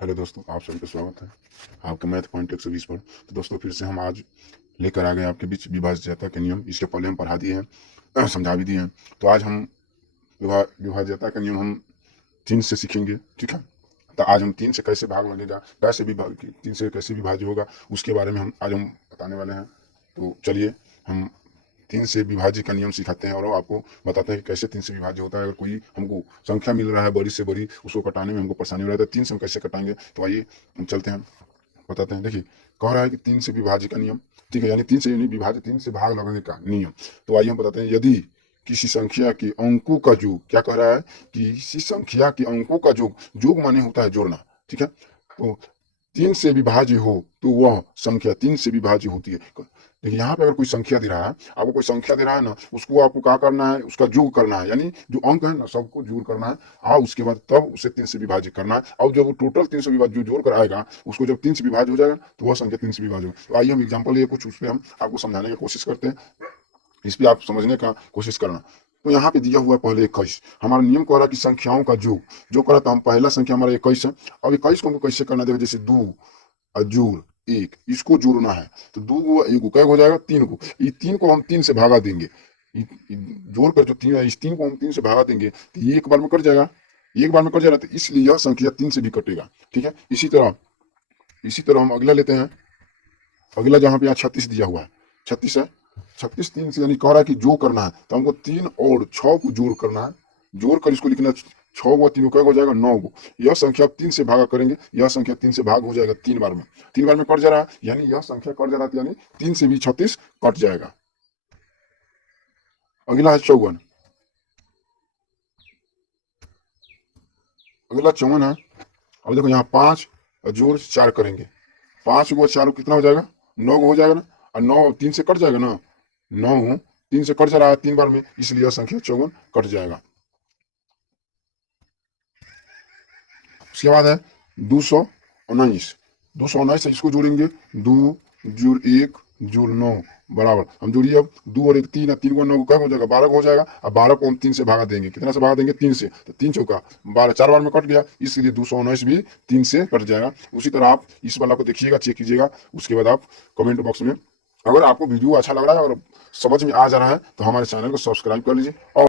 Hello दोस्तों, आप सभी का स्वागत है आपके मैथ पॉइंट 120 पर। तो दोस्तों, फिर से हम आज लेकर आ गए आपके बीच विभाज्यता के नियम। इसके पहले हम पढ़ा दिए हैं, समझा भी दिए हैं। तो आज हम विभाज्यता के नियम हम 3 से सीखेंगे, ठीक है। तो आज हम 3 से कैसे भाग लगेगा, कैसे विभाग 3 से कैसे विभाज्य होगा, उसके बारे में हम बताने वाले हैं। तो चलिए हम 3 से विभाज्य का नियम सिखाते हैं और आपको बताते हैं कि कैसे 3 से विभाज्य होता है। अगर कोई हमको संख्या मिल रहा है बड़ी से बड़ी, उसको कटाने में हमको परेशानी हो रहा है, तो 3 से हम कैसे कटाएंगे। तो आइए हम चलते हैं, बताते हैं। देखिए, कह रहा है कि 3 से विभाज्य का नियम, ठीक है, यानी 3 से यानी विभाज्य, 3 से भाग लगने का नियम। तो आइए हम बताते हैं। यदि किसी संख्या के अंकों का योग, क्या कह रहा है कि किसी संख्या के अंकों का योग, योग माने होता है जोड़ना, ठीक है। तो 3 से विभाज्य हो तो वह संख्या 3 से विभाज्य होती है। देखिए, यहाँ पे अगर कोई संख्या दे रहा है, आपको कोई संख्या दे रहा है ना, उसको आपको क्या करना है, उसका योग करना है, यानी जो अंक है ना सबको जोड़ करना है। और उसके बाद तब उसे 3 से विभाजित करना है। और जब वो टोटल 3 से विभाजित जो जोड़ कर आएगा, उसको जब 3 से विभाजित हो जाएगा तो वह संख्या 3 से विभाजित होगा। तो आइए हम एग्जाम्पल ये कुछ उस पर हम आपको समझाने की कोशिश करते हैं, इस पे आप समझने का कोशिश करना। तो यहाँ पे दिया हुआ है पहले 21। हमारा नियम कह रहा है कि संख्याओं का योग जो करा, तो हम पहला संख्या हमारा 21 है। अब 21 को हमको कैसे करना है, देखो, जैसे 2 और जोड़ 1, इसको जोड़ना है। तो 2 को 1 को क्या हो जाएगा, 3 को, ये 3 को हम 3 से भागा देंगे। जोड़ कर जो 3 है, इस 3 को हम 3 से भागा देंगे तो ये एक बार में कट जाएगा, एक बार में कट जाएगा। तो इसलिए यह संख्या 3 से भी कटेगा, ठीक है। इसी तरह हम अगला लेते हैं। अगला जहां पे यहाँ 36 दिया हुआ है, 36 है। 36 3 से यानी कह रहा है कि जो करना है, तो हमको 3 और 6 को जोड़ करना है। जोड़ कर इसको लिखना है 6 को 3 को हो जाएगा 9 को। यह संख्या 3 से भागा करेंगे, यह संख्या 3 से भाग हो जाएगा 3 बार में। 3 बार में कट जा रहा है, यानी यह संख्या कट जा रहा है, यानी 3 से भी 36 कट जाएगा। अगला है 54। अगला 54 है। अब देखो, यहाँ 5 जोड़ 4 करेंगे। 5 को 4 कितना हो जाएगा, 9 को हो जाएगा ना। और 9 3 से कट जाएगा ना, 9 3 से कट जा रहा है 3 बार में, इसलिए यह संख्या 54 कट जाएगा। उसके बाद है 219। 219 से इसको जोड़ेंगे, 2 जोड़ 1 जोड़ 9 बराबर, हम जोड़िए अब 2 और 1 3 है, 3 को 9 को क्या हो जाएगा, 12 हो जाएगा। अब 12 को हम 3 से भागा देंगे, कितना से भागा देंगे, 3 से। तो 3 चौका 12, 4 बार में कट गया, इसलिए 219 भी 3 से कट जाएगा। उसी तरह आप इस वाला को देखिएगा, चेक कीजिएगा। उसके बाद आप कमेंट बॉक्स में, अगर आपको वीडियो अच्छा लग रहा है और समझ में आ जा रहा है, तो हमारे चैनल को सब्सक्राइब कर लीजिए। और